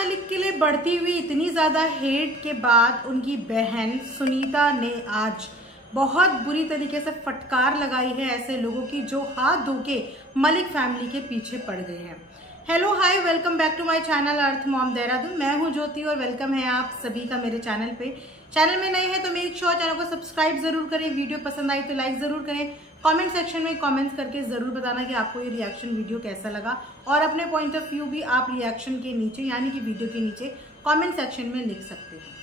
मलिक के लिए बढ़ती हुई इतनी ज्यादा हेट के बाद उनकी बहन सुनीता ने आज बहुत बुरी तरीके से फटकार लगाई है ऐसे लोगों की जो हाथ धो के मलिक फैमिली के पीछे पड़ गए हैं। Hello hi, welcome back to my channel Earth Mom Dehradun. मैं हूं ज्योति और वेलकम है आप सभी का मेरे चैनल पे। चैनल में नए हैं तो मेक श्योर चैनल को सब्सक्राइब जरूर करें, वीडियो पसंद आई तो लाइक जरूर करें, कमेंट सेक्शन में कमेंट्स करके जरूर बताना कि आपको ये रिएक्शन वीडियो कैसा लगा और अपने पॉइंट ऑफ व्यू भी आप रिएक्शन के नीचे यानी कि वीडियो के नीचे कमेंट सेक्शन में लिख सकते हैं।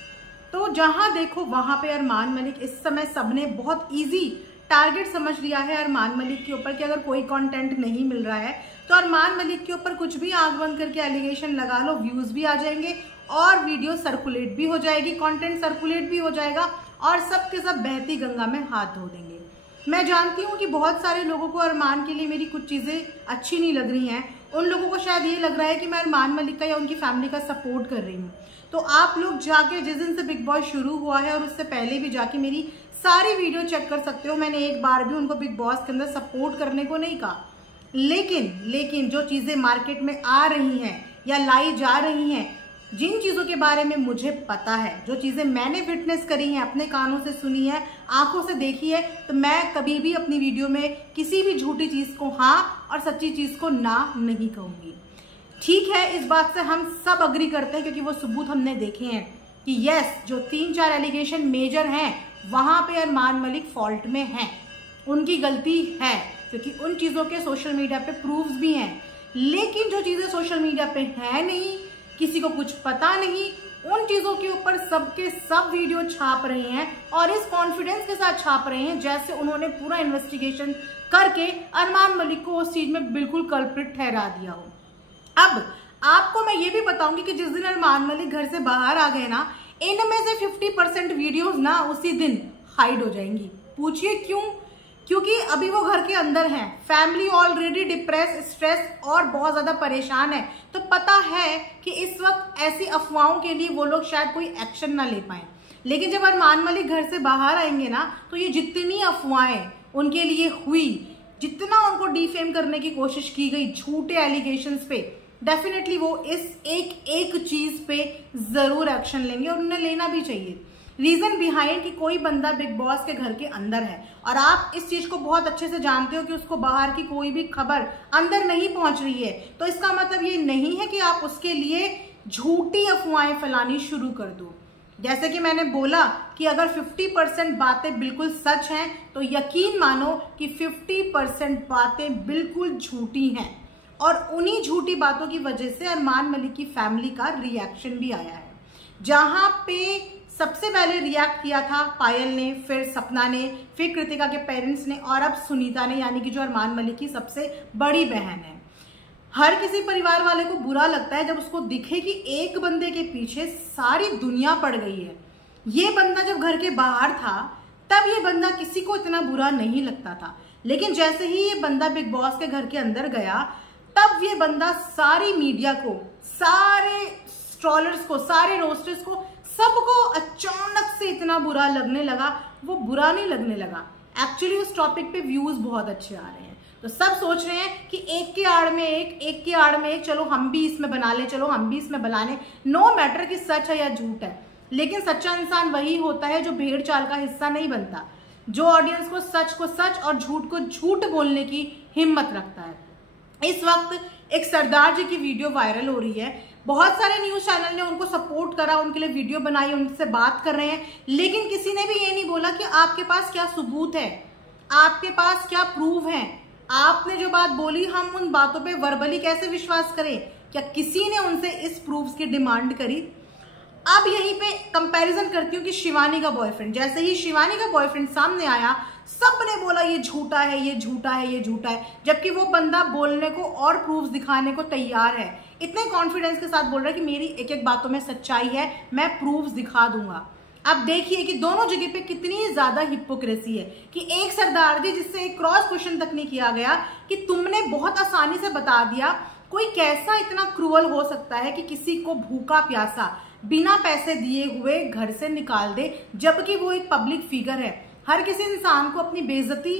तो जहां देखो वहां पे अरमान मलिक इस समय सबने बहुत इजी टारगेट समझ लिया है अरमान मलिक के ऊपर कि अगर कोई कंटेंट नहीं मिल रहा है तो अरमान मलिक के ऊपर कुछ भी आंख बंद करके एलिगेशन लगा लो, व्यूज भी आ जाएंगे और वीडियो सर्कुलेट भी हो जाएगी, कंटेंट सर्कुलेट भी हो जाएगा और सब के सब बहती गंगा में हाथ धो देंगे। मैं जानती हूँ कि बहुत सारे लोगों को अरमान के लिए मेरी कुछ चीजें अच्छी नहीं लग रही हैं। उन लोगों को शायद ये लग रहा है कि मैं अरमान मलिक का या उनकी फैमिली का सपोर्ट कर रही हूँ। तो आप लोग जाके जिस दिन से बिग बॉस शुरू हुआ है और उससे पहले भी जाके मेरी सारी वीडियो चेक कर सकते हो। मैंने एक बार भी उनको बिग बॉस के अंदर सपोर्ट करने को नहीं कहा, लेकिन जो चीजें मार्केट में आ रही हैं या लाई जा रही हैं, जिन चीजों के बारे में मुझे पता है, जो चीजें मैंने विटनेस करी हैं, अपने कानों से सुनी है, आंखों से देखी है, तो मैं कभी भी अपनी वीडियो में किसी भी झूठी चीज को हाँ और सच्ची चीज को ना नहीं कहूंगी। ठीक है, इस बात से हम सब अग्री करते हैं क्योंकि वो सबूत हमने देखे हैं कि यस, जो 3-4 एलिगेशन मेजर हैं वहां पे अरमान मलिक फॉल्ट में हैं, उनकी गलती है क्योंकि उन चीजों के सोशल मीडिया पे प्रूफ्स भी हैं। लेकिन जो चीजें सोशल मीडिया पे है नहीं, किसी को कुछ पता नहीं, उन चीजों के ऊपर सबके सब वीडियो छाप रहे हैं और इस कॉन्फिडेंस के साथ छाप रहे हैं जैसे उन्होंने पूरा इन्वेस्टिगेशन करके अरमान मलिक को उस चीज में बिल्कुल कल्प्रिट ठहरा दिया हो। अब आपको मैं ये भी बताऊंगी कि जिस दिन अरमान मलिक घर से बाहर आ गए ना, इनमें से 50% वीडियोस ना उसी दिन हाइड हो जाएंगी। पूछिए क्यों? क्योंकि अभी वो घर के अंदर हैं, फैमिली ऑलरेडी डिप्रेस, स्ट्रेस और बहुत ज्यादा परेशान है। तो पता है कि इस वक्त ऐसी अफवाहों के लिए वो लोग शायद कोई एक्शन ना ले पाए। लेकिन जब अरमान मलिक घर से बाहर आएंगे ना, तो ये जितनी अफवाहें उनके लिए हुई, जितना उनको डिफेम करने की कोशिश की गई झूठे एलिगेशंस पे, डेफिनेटली वो इस एक चीज पे जरूर एक्शन लेंगे और उन्हें लेना भी चाहिए। रीजन बिहाइंड कि कोई बंदा बिग बॉस के घर के अंदर है और आप इस चीज को बहुत अच्छे से जानते हो कि उसको बाहर की कोई भी खबर अंदर नहीं पहुंच रही है, तो इसका मतलब ये नहीं है कि आप उसके लिए झूठी अफवाहें फैलानी शुरू कर दो। जैसे कि मैंने बोला कि अगर 50% बातें बिल्कुल सच हैं तो यकीन मानो कि 50% बातें बिल्कुल झूठी हैं और उन्हीं झूठी बातों की वजह से अरमान मलिक की फैमिली का रिएक्शन भी आया है। जहां पे सबसे पहले रिएक्ट किया था पायल ने, फिर सपना ने, फिर कृतिका के पेरेंट्स ने और अब सुनीता ने, यानी कि जो अरमान मलिक की सबसे बड़ी बहन है। हर किसी परिवार वाले को बुरा लगता है जब उसको दिखे कि एक बंदे के पीछे सारी दुनिया पड़ गई है। ये बंदा जब घर के बाहर था तब ये बंदा किसी को इतना बुरा नहीं लगता था, लेकिन जैसे ही ये बंदा बिग बॉस के घर के अंदर गया तब ये बंदा सारी मीडिया को, सारे स्ट्रॉलर्स को, सारे रोस्टर्स को, सबको अचानक से इतना बुरा लगने लगा। वो बुरा नहीं लगने लगा, एक्चुअली उस टॉपिक पे व्यूज बहुत अच्छे आ रहे हैं। तो सब सोच रहे हैं कि एक के आड़ में एक, चलो हम भी इसमें बना ले, चलो हम भी इसमें बना ले, नो मैटर कि सच है या झूठ है। लेकिन सच्चा इंसान वही होता है जो भेड़ चाल का हिस्सा नहीं बनता, जो ऑडियंस को सच और झूठ को झूठ बोलने की हिम्मत रखता है। इस वक्त एक सरदार जी की वीडियो वायरल हो रही है, बहुत सारे न्यूज चैनल ने उनको सपोर्ट करा, उनके लिए वीडियो बनाई, उनसे बात कर रहे हैं, लेकिन किसी ने भी ये नहीं बोला कि आपके पास क्या सबूत है, आपके पास क्या प्रूफ है। आपने जो बात बोली हम उन बातों पे वर्बली कैसे विश्वास करें? क्या किसी ने उनसे इस प्रूफ की डिमांड करी? अब यहीं पे कंपैरिजन करती हूँ कि शिवानी का बॉयफ्रेंड, जैसे ही शिवानी का बॉयफ्रेंड सामने आया सब ने बोला ये झूठा है, ये झूठा है, ये झूठा है, जबकि वो बंदा बोलने को और प्रूफ दिखाने को तैयार है। इतने कॉन्फिडेंस के साथ बोल रहा है कि मेरी एक बातों में सच्चाई है, मैं प्रूफ दिखा दूंगा। अब देखिए कि दोनों जगह पे कितनी ज्यादा हिपोक्रेसी है कि एक सरदार जी जिससे एक क्रॉस क्वेश्चन तक नहीं किया गया कि तुमने बहुत आसानी से बता दिया, कोई कैसा इतना क्रूअल हो सकता है कि किसी को भूखा प्यासा बिना पैसे दिए हुए घर से निकाल दे, जबकि वो एक पब्लिक फिगर है। हर किसी इंसान को अपनी बेइज्जती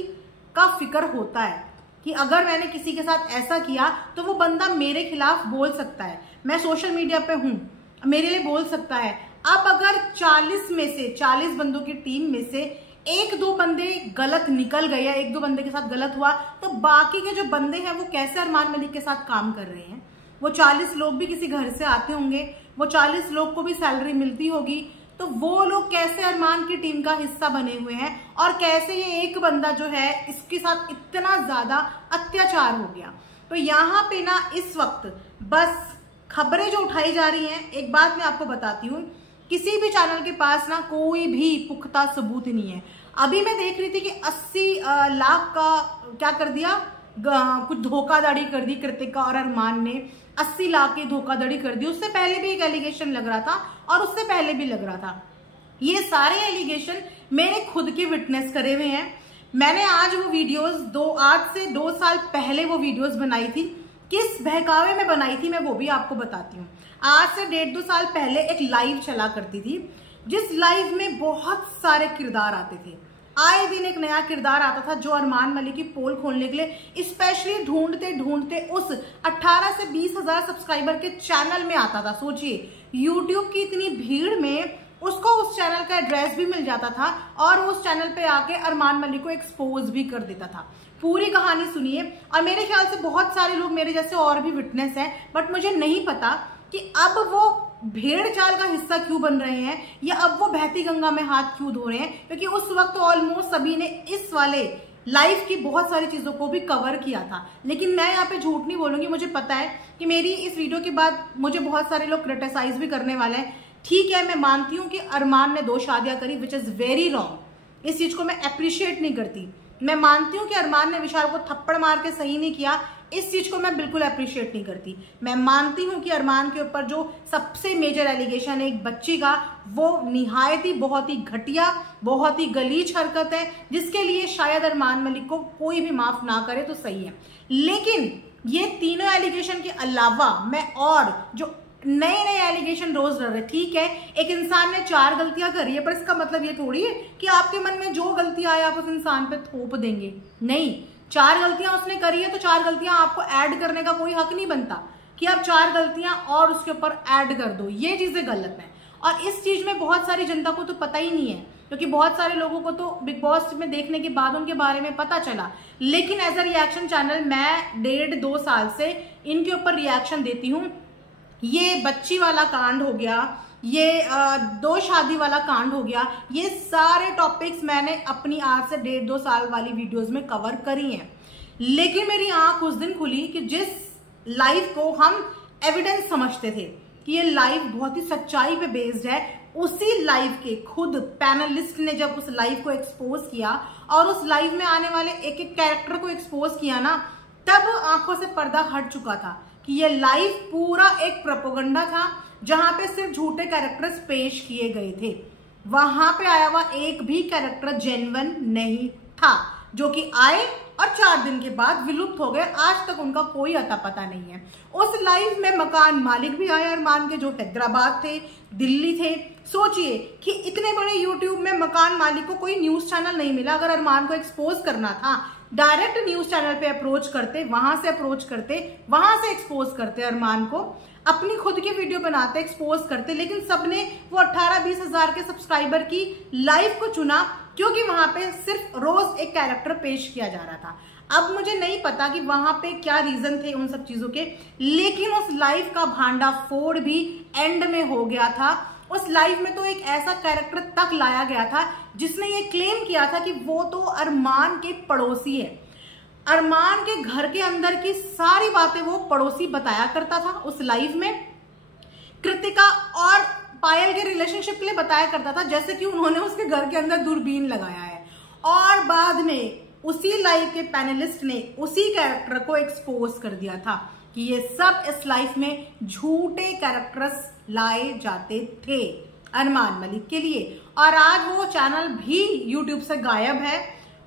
का फिक्र होता है कि अगर मैंने किसी के साथ ऐसा किया तो वो बंदा मेरे खिलाफ बोल सकता है। मैं सोशल मीडिया पे हूं, मेरे लिए बोल सकता है। अब अगर 40 में से 40 बंदों की टीम में से 1-2 बंदे गलत निकल गए या 1-2 बंदे के साथ गलत हुआ, तो बाकी के जो बंदे हैं वो कैसे अरमान मलिक के साथ काम कर रहे हैं? वो 40 लोग भी किसी घर से आते होंगे, वो 40 लोग को भी सैलरी मिलती होगी, तो वो लोग कैसे अरमान की टीम का हिस्सा बने हुए हैं और कैसे ये एक बंदा जो है इसके साथ इतना ज्यादा अत्याचार हो गया? तो यहाँ पे ना इस वक्त बस खबरें जो उठाई जा रही हैं, एक बात मैं आपको बताती हूँ, किसी भी चैनल के पास ना कोई भी पुख्ता सबूत नहीं है। अभी मैं देख रही थी कि 80 लाख का क्या कर दिया, कुछ धोखाधड़ी कर दी कृतिका और अरमान ने, 80 लाख की धोखाधड़ी कर दी। उससे पहले भी एक एलिगेशन लग रहा था और उससे पहले भी लग रहा था। ये सारे एलिगेशन मैंने खुद के विटनेस करे हुए हैं। मैंने आज वो वीडियोस आज से 2 साल पहले वो वीडियोस बनाई थी। किस बहकावे में बनाई थी मैं वो भी आपको बताती हूँ। आज से 1.5-2 साल पहले एक लाइव चला करती थी, जिस लाइव में बहुत सारे किरदार आते थे। आए दिन एक नया किरदार आता था जो अरमान मलिक की पोल खोलने के लिए स्पेशली ढूंढते ढूंढते उस 18 से 20 हजार सब्सक्राइबर के चैनल में आता था। सोचिए, यूट्यूब की इतनी भीड़ में उसको उस चैनल का एड्रेस भी मिल जाता था और उस चैनल पे आके अरमान मलिक को एक्सपोज भी कर देता था। पूरी कहानी सुनिए, और मेरे ख्याल से बहुत सारे लोग मेरे जैसे और भी विटनेस हैं, बट मुझे नहीं पता कि अब वो भेड़ चाल का हिस्सा क्यों बन रहे हैं या अब वो बहती गंगा में हाथ क्यों धो रहे हैं, क्योंकि उस वक्त ऑलमोस्ट सभी ने इस वाले लाइफ की बहुत सारी चीजों को भी कवर किया था। लेकिन मैं यहाँ पे झूठ नहीं बोलूंगी, मुझे पता है कि मेरी इस वीडियो के बाद मुझे बहुत सारे लोग क्रिटिसाइज भी करने वाले हैं। ठीक है, मैं मानती हूँ कि अरमान ने 2 शादियां करी, विच इज वेरी रॉन्ग। इस चीज को मैं अप्रिशिएट नहीं करती। मैं मानती हूँ कि अरमान ने विशाल को थप्पड़ मार के सही नहीं किया, इस चीज को मैं बिल्कुल अप्रिशिएट नहीं करती। मैं मानती हूँ कि अरमान के ऊपर जो सबसे मेजर एलिगेशन है एक बच्ची का, वो निहायत ही बहुत ही घटिया, बहुत ही गलीज हरकत है, जिसके लिए शायद अरमान मलिक को कोई भी माफ ना करे तो सही है। लेकिन ये तीनों एलिगेशन के अलावा मैं और जो नए नए एलिगेशन रोज रह रहे, ठीक है, एक इंसान ने 4 गलतियां करी है, पर इसका मतलब ये थोड़ी है कि आपके मन में जो गलती आए आप उस इंसान पे थोप देंगे। नहीं, 4 गलतियां उसने करी है तो 4 गलतियां आपको ऐड करने का कोई हक नहीं बनता कि आप 4 गलतियां और उसके ऊपर ऐड कर दो। ये चीजें गलत है और इस चीज में बहुत सारी जनता को तो पता ही नहीं है, क्योंकि बहुत सारे लोगों को तो बिग बॉस में देखने के बाद उनके बारे में पता चला। लेकिन एज अ रिएक्शन चैनल मैं 1.5-2 साल से इनके ऊपर रिएक्शन देती हूँ। ये बच्ची वाला कांड हो गया, ये 2 शादी वाला कांड हो गया, ये सारे टॉपिक्स मैंने अपनी आज से 1.5-2 साल वाली वीडियोस में कवर करी हैं। लेकिन मेरी आंख उस दिन खुली कि जिस लाइव को हम एविडेंस समझते थे कि ये लाइव बहुत ही सच्चाई पे बेस्ड है, उसी लाइव के खुद पैनलिस्ट ने जब उस लाइव को एक्सपोज किया और उस लाइव में आने वाले एक एक कैरेक्टर को एक्सपोज किया ना, तब आंखों से पर्दा हट चुका था कि ये लाइव पूरा एक प्रोपेगेंडा था, जहां पे सिर्फ झूठे कैरेक्टर्स पेश किए गए थे। वहां पे आया हुआ एक भी कैरेक्टर जेन्युइन नहीं था, जो कि आए और 4 दिन के बाद विलुप्त हो गए। आज तक उनका कोई अता पता नहीं है। उस लाइव में मकान मालिक भी आए अरमान के, जो हैदराबाद थे, दिल्ली थे। सोचिए कि इतने बड़े यूट्यूब में मकान मालिक को कोई न्यूज चैनल नहीं मिला। अगर अरमान को एक्सपोज करना था, डायरेक्ट न्यूज चैनल पे अप्रोच करते, वहां से अप्रोच करते, वहां से एक्सपोज करते अरमान को, अपनी खुद की वीडियो बनाते, एक्सपोज करते। लेकिन सबने वो 18-20 हजार के सब्सक्राइबर की लाइव को चुना, क्योंकि वहां पे सिर्फ रोज एक कैरेक्टर पेश किया जा रहा था। अब मुझे नहीं पता कि वहां पे क्या रीजन थे उन सब चीजों के, लेकिन उस लाइव का भांडा फोड़ भी एंड में हो गया था। उस लाइव में तो एक ऐसा कैरेक्टर तक लाया गया था जिसने ये क्लेम किया था कि वो तो अरमान के पड़ोसी है। अरमान के घर के अंदर की सारी बातें वो पड़ोसी बताया करता था उस लाइव में। कृतिका और पायल के रिलेशनशिप के लिए बताया करता था, जैसे कि उन्होंने उसके घर के अंदर दूरबीन लगाया है। और बाद में उसी लाइव के पैनलिस्ट ने उसी कैरेक्टर को एक्सपोज कर दिया था कि ये सब इस लाइफ में झूठे कैरेक्टर्स लाए जाते थे अरमान मलिक के लिए। और आज वो चैनल भी यूट्यूब से गायब है,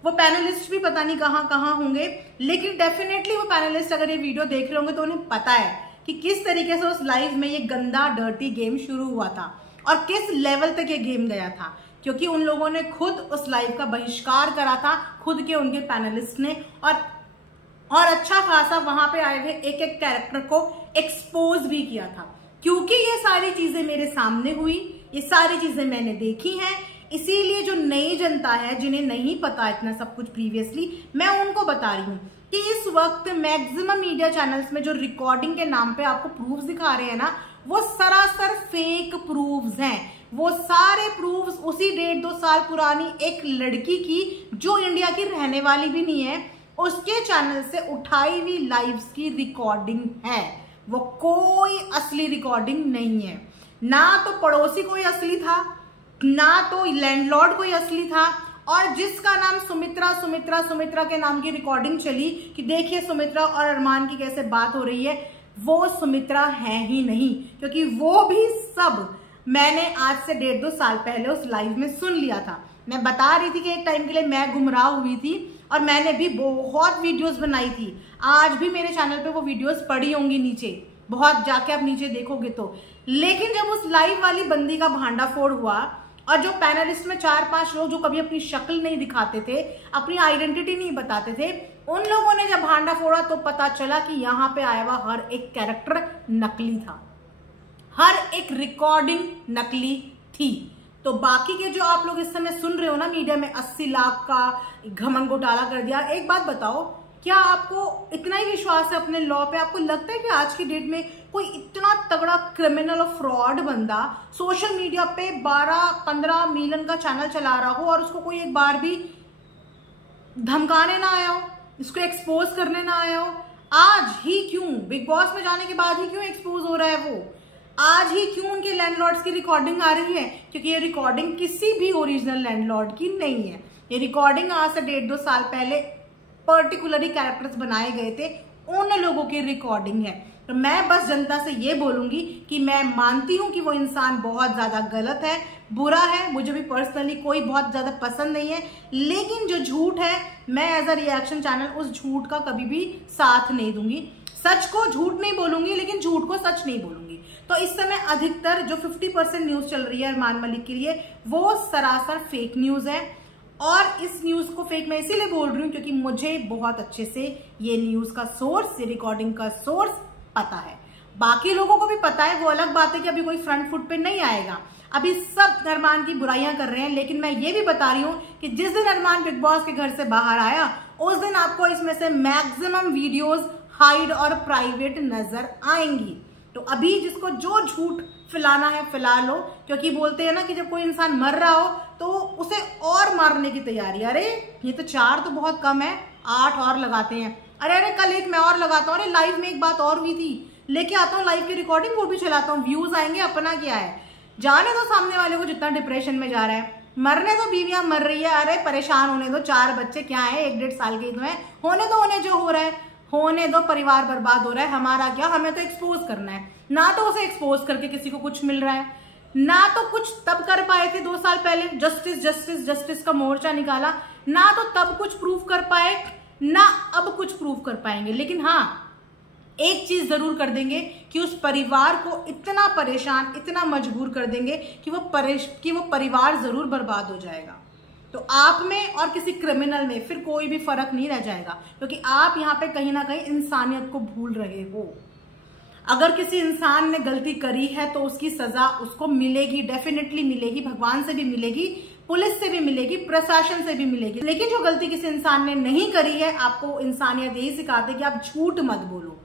वो पैनलिस्ट भी पता नहीं कहां कहां होंगे। लेकिन डेफिनेटली वो पैनलिस्ट अगर ये वीडियो देख रहे होंगे तो उन्हें पता है कि किस तरीके से उस लाइव में ये गंदा डर्टी गेम शुरू हुआ था और किस लेवल तक ये गेम गया था, क्योंकि उन लोगों ने खुद उस लाइव का बहिष्कार करा था, खुद के उनके पैनलिस्ट ने। और और अच्छा खासा वहां पे आए हुए एक एक कैरेक्टर को एक्सपोज भी किया था। क्योंकि ये सारी चीजें मेरे सामने हुई, ये सारी चीजें मैंने देखी हैं, इसीलिए जो नई जनता है जिन्हें नहीं पता इतना सब कुछ प्रीवियसली, मैं उनको बता रही हूँ कि इस वक्त मैक्सिमम मीडिया चैनल्स में जो रिकॉर्डिंग के नाम पे आपको प्रूफ्स दिखा रहे हैं ना, वो सरासर फेक प्रूफ्स हैं। वो सारे प्रूफ्स उसी 1.5-2 साल पुरानी एक लड़की की जो इंडिया की रहने वाली भी नहीं है, उसके चैनल से उठाई हुई लाइव्स की रिकॉर्डिंग है। वो कोई असली रिकॉर्डिंग नहीं है। ना तो पड़ोसी कोई असली था, ना तो लैंडलॉर्ड कोई असली था। और जिसका नाम सुमित्रा के नाम की रिकॉर्डिंग चली कि देखिए सुमित्रा और अरमान की कैसे बात हो रही है, वो सुमित्रा है ही नहीं। क्योंकि वो भी सब मैंने आज से 1.5-2 साल पहले उस लाइव में सुन लिया था। मैं बता रही थी कि एक टाइम के लिए मैं गुमराह हुई थी और मैंने भी बहुत वीडियोस बनाई थी। आज भी मेरे चैनल पे वो वीडियोस पड़ी होंगी नीचे, बहुत जाके आप नीचे देखोगे तो। लेकिन जब उस लाइव वाली बंदी का भांडाफोड़ हुआ और जो पैनलिस्ट में 4-5 लोग जो कभी अपनी शक्ल नहीं दिखाते थे, अपनी आइडेंटिटी नहीं बताते थे, उन लोगों ने जब भांडा फोड़ा तो पता चला कि यहाँ पे आया हुआ हर एक कैरेक्टर नकली था, हर एक रिकॉर्डिंग नकली थी। तो बाकी के जो आप लोग इस समय सुन रहे हो ना मीडिया में 80 लाख का घमंड घोटाला कर दिया, एक बात बताओ, क्या आपको इतना ही विश्वास है अपने लॉ पे? आपको लगता है कि आज की डेट में कोई इतना तगड़ा क्रिमिनल और फ्रॉड बंदा सोशल मीडिया पे 12-15 मिलियन का चैनल चला रहा हो और उसको कोई एक बार भी धमकाने ना आया हो, इसको एक्सपोज करने ना आया हो? आज ही क्यों बिग बॉस में जाने के बाद ही क्यों एक्सपोज हो रहा है वो? आज ही क्यों उनके लैंडलॉर्ड्स की रिकॉर्डिंग आ रही है? क्योंकि ये रिकॉर्डिंग किसी भी ओरिजिनल लैंडलॉर्ड की नहीं है। ये रिकॉर्डिंग आज से 1.5-2 साल पहले पर्टिकुलरली कैरेक्टर्स बनाए गए थे, उन लोगों की रिकॉर्डिंग है। तो मैं बस जनता से ये बोलूंगी कि मैं मानती हूं कि वो इंसान बहुत ज्यादा गलत है, बुरा है, मुझे भी पर्सनली कोई बहुत ज्यादा पसंद नहीं है। लेकिन जो झूठ है, मैं एज अ रिएक्शन चैनल उस झूठ का कभी भी साथ नहीं दूंगी। सच को झूठ नहीं बोलूंगी, लेकिन झूठ को सच नहीं बोलूंगी। तो इस समय अधिकतर जो 50% न्यूज चल रही है अरमान मलिक के लिए, वो सरासर फेक न्यूज है। और इस न्यूज को फेक मैं इसीलिए बोल रही हूँ क्योंकि मुझे बहुत अच्छे से ये न्यूज का सोर्स, ये रिकॉर्डिंग का सोर्स पता है। बाकी लोगों को भी पता है, वो अलग बात है कि अभी कोई फ्रंट फुट पे नहीं आएगा। अभी सब अरमान की बुराइयां कर रहे हैं, लेकिन मैं ये भी बता रही हूँ कि जिस दिन अरमान बिग बॉस के घर से बाहर आया, उस दिन आपको इसमें से मैक्सिमम वीडियोस हाइड और प्राइवेट नजर आएंगी। तो अभी जिसको जो झूठ फैलाना है फैला लो, क्योंकि बोलते हैं ना कि जब कोई इंसान मर रहा हो तो उसे और मारने की तैयारी। अरे ये तो 4 तो बहुत कम है, 8 और लगाते हैं। अरे कल एक मैं और लगाता हूँ। अरे लाइव में एक बात और हुई थी, लेके आता हूँ लाइव की रिकॉर्डिंग, वो भी चलाता हूँ, व्यूज आएंगे, अपना क्या है। जाने दो सामने वाले को जितना डिप्रेशन में जा रहा है, मरने दो, बीवियां मर रही है, अरे परेशान होने दो, 4 बच्चे क्या है, 1-1.5 साल के तो है, होने दो, उन्हें जो हो रहा है होने दो, परिवार बर्बाद हो रहा है, हमारा क्या, हमें तो एक्सपोज करना है। ना तो उसे एक्सपोज करके किसी को कुछ मिल रहा है, ना तो कुछ तब कर पाए थे 2 साल पहले, जस्टिस जस्टिस जस्टिस का मोर्चा निकाला, ना तो तब कुछ प्रूफ कर पाए, ना अब कुछ प्रूफ कर पाएंगे। लेकिन हाँ, एक चीज जरूर कर देंगे कि उस परिवार को इतना परेशान, इतना मजबूर कर देंगे कि वो परिवार जरूर बर्बाद हो जाएगा। तो आप में और किसी क्रिमिनल में फिर कोई भी फर्क नहीं रह जाएगा, क्योंकि आप यहाँ पे कहीं ना कहीं इंसानियत को भूल रहे हो। अगर किसी इंसान ने गलती करी है तो उसकी सजा उसको मिलेगी, डेफिनेटली मिलेगी, भगवान से भी मिलेगी, पुलिस से भी मिलेगी, प्रशासन से भी मिलेगी। लेकिन जो गलती किसी इंसान ने नहीं करी है, आपको इंसानियत यही सिखाते कि आप झूठ मत बोलो।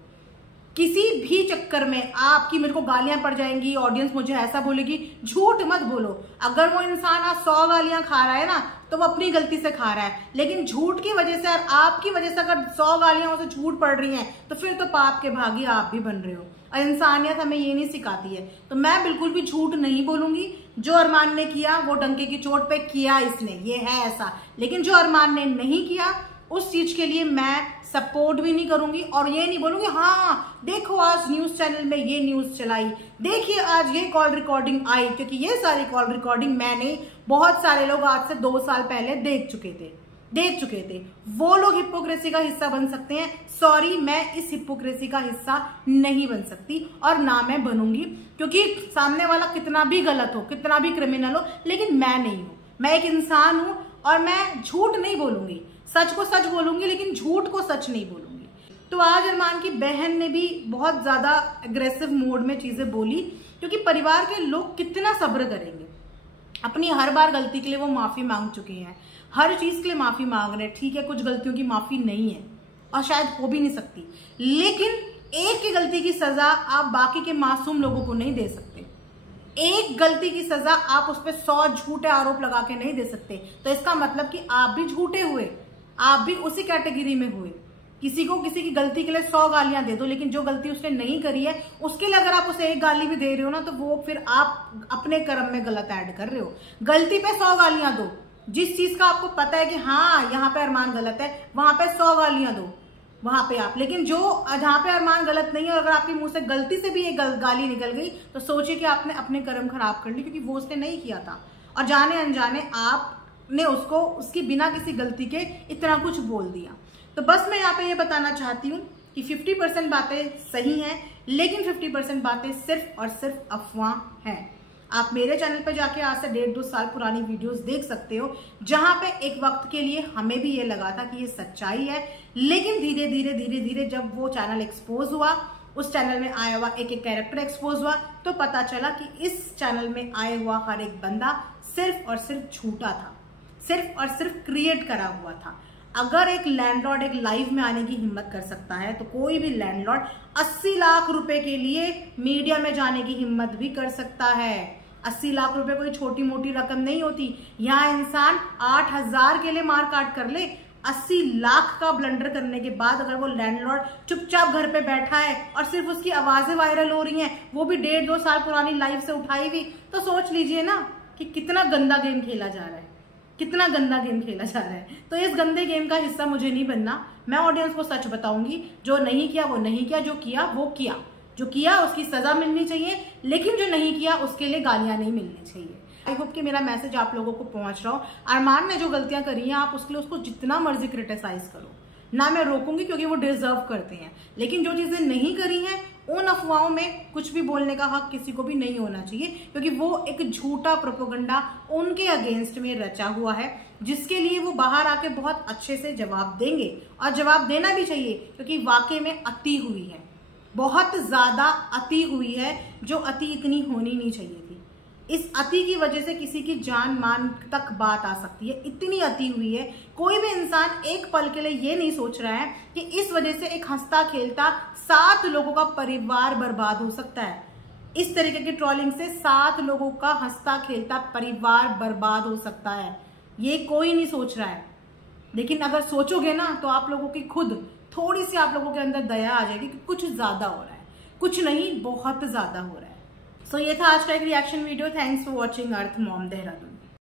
किसी भी चक्कर में आपकी मेरे को गालियां पड़ जाएंगी, ऑडियंस मुझे ऐसा बोलेगी, झूठ मत बोलो। अगर वो इंसान आज 100 गालियां खा रहा है ना, तो वो अपनी गलती से खा रहा है। लेकिन झूठ की वजह से और आपकी वजह से अगर 100 गालियां उसे झूठ पड़ रही हैं, तो फिर तो पाप के भागी आप भी बन रहे हो। और इंसानियत हमें ये नहीं सिखाती है। तो मैं बिल्कुल भी झूठ नहीं बोलूंगी। जो अरमान ने किया वो डंके की चोट पे किया इसने, ये है ऐसा। लेकिन जो अरमान ने नहीं किया, उस चीज के लिए मैं सपोर्ट भी नहीं करूंगी और ये नहीं बोलूंगी हाँ देखो आज न्यूज चैनल में ये न्यूज चलाई, देखिए आज ये कॉल रिकॉर्डिंग आई, क्योंकि ये सारी कॉल रिकॉर्डिंग मैंने, बहुत सारे लोग आज से 2 साल पहले देख चुके थे। वो लोग हिपोक्रेसी का हिस्सा बन सकते हैं। सॉरी, मैं इस हिपोक्रेसी का हिस्सा नहीं बन सकती और ना मैं बनूंगी, क्योंकि सामने वाला कितना भी गलत हो, कितना भी क्रिमिनल हो, लेकिन मैं नहीं हूं। मैं एक इंसान हूं और मैं झूठ नहीं बोलूंगी, सच को सच बोलूंगी, लेकिन झूठ को सच नहीं बोलूंगी। तो आज अरमान की बहन ने भी बहुत ज्यादा एग्रेसिव मोड में चीजें बोली, क्योंकि परिवार के लोग कितना सब्र करेंगे। अपनी हर बार गलती के लिए वो माफी मांग चुके हैं, हर चीज के लिए माफी मांग रहे हैं। ठीक है, कुछ गलतियों की माफी नहीं है और शायद हो भी नहीं सकती, लेकिन एक की गलती की सजा आप बाकी के मासूम लोगों को नहीं दे सकते। एक गलती की सजा आप उस पर 100 झूठे आरोप लगा के नहीं दे सकते। तो इसका मतलब कि आप भी झूठे हुए, आप भी उसी कैटेगरी में हुए। किसी को किसी की गलती के लिए 100 गालियां दे दो, लेकिन जो गलती उसने नहीं करी है उसके लिए अगर आप उसे एक गाली भी दे रहे हो ना, तो वो फिर आप अपने कर्म में गलत ऐड कर रहे हो। गलती पे 100 गालियां दो, जिस चीज का आपको पता है कि हाँ यहाँ पे अरमान गलत है, वहां पे 100 गालियां दो वहां पे आप। लेकिन जो जहां पे अरमान गलत नहीं है और अगर आपके मुंह से गलती से भी एक गाली निकल गई, तो सोचिए कि आपने अपने कर्म खराब कर ली, क्योंकि वो उसने नहीं किया था और जाने अनजाने आपने उसको उसकी बिना किसी गलती के इतना कुछ बोल दिया। तो बस मैं यहाँ पे ये बताना चाहती हूँ कि 50% बातें सही हैं, लेकिन 50% बातें सिर्फ और सिर्फ अफवाह हैं। आप मेरे चैनल पे जाके आज से 1.5-2 साल पुरानी वीडियोस देख सकते हो, जहां पे एक वक्त के लिए हमें भी ये लगा था कि ये सच्चाई है, लेकिन धीरे धीरे धीरे धीरे जब वो चैनल एक्सपोज हुआ, उस चैनल में आया हुआ एक एक कैरेक्टर एक्सपोज हुआ, तो पता चला कि इस चैनल में आया हुआ हर एक बंदा सिर्फ और सिर्फ झूठा था, सिर्फ और सिर्फ क्रिएट करा हुआ था। अगर एक लैंडलॉर्ड एक लाइव में आने की हिम्मत कर सकता है, तो कोई भी लैंडलॉर्ड 80 लाख रुपए के लिए मीडिया में जाने की हिम्मत भी कर सकता है। 80 लाख रुपए कोई छोटी मोटी रकम नहीं होती। यहाँ इंसान 8,000 के लिए मार काट कर ले, 80 लाख का ब्लंडर करने के बाद अगर वो लैंडलॉर्ड चुपचाप घर पे बैठा है और सिर्फ उसकी आवाजें वायरल हो रही हैं, वो भी 1.5-2 साल पुरानी लाइव से उठाई हुई, तो सोच लीजिए ना कि कितना गंदा गेम खेला जा रहा है, कितना गंदा गेम खेला जा रहा है। तो इस गंदे गेम का हिस्सा मुझे नहीं बनना। मैं ऑडियंस को सच बताऊंगी, जो नहीं किया वो नहीं किया, जो किया वो किया, जो किया उसकी सजा मिलनी चाहिए, लेकिन जो नहीं किया उसके लिए गालियां नहीं मिलनी चाहिए। आई होप कि मेरा मैसेज आप लोगों को पहुंच रहा हो। अरमान ने जो गलतियां करी हैं, आप उसके लिए उसको जितना मर्जी क्रिटिसाइज करो, ना मैं रोकूंगी, क्योंकि वो डिजर्व करते हैं। लेकिन जो चीजें नहीं करी हैं, उन अफवाहों में कुछ भी बोलने का हक किसी को भी नहीं होना चाहिए, क्योंकि वो एक झूठा प्रोपेगेंडा उनके अगेंस्ट में रचा हुआ है, जिसके लिए वो बाहर आके बहुत अच्छे से जवाब देंगे, और जवाब देना भी चाहिए, क्योंकि वाकई में अति हुई है, बहुत ज्यादा अति हुई है, जो अति इतनी होनी नहीं चाहिए थी। इस अति की वजह से किसी की जान मान तक बात आ सकती है, इतनी अति हुई है। कोई भी इंसान एक पल के लिए ये नहीं सोच रहा है कि इस वजह से एक हंसता खेलता 7 लोगों का परिवार बर्बाद हो सकता है। इस तरीके की ट्रोलिंग से 7 लोगों का हंसता खेलता परिवार बर्बाद हो सकता है, ये कोई नहीं सोच रहा है। लेकिन अगर सोचोगे ना, तो आप लोगों की खुद थोड़ी सी आप लोगों के अंदर दया आ जाएगी कि कुछ ज्यादा हो रहा है, कुछ नहीं बहुत ज्यादा हो रहा है। सो ये था आज का एक reaction video. Thanks for watching earth Mom Dehradun.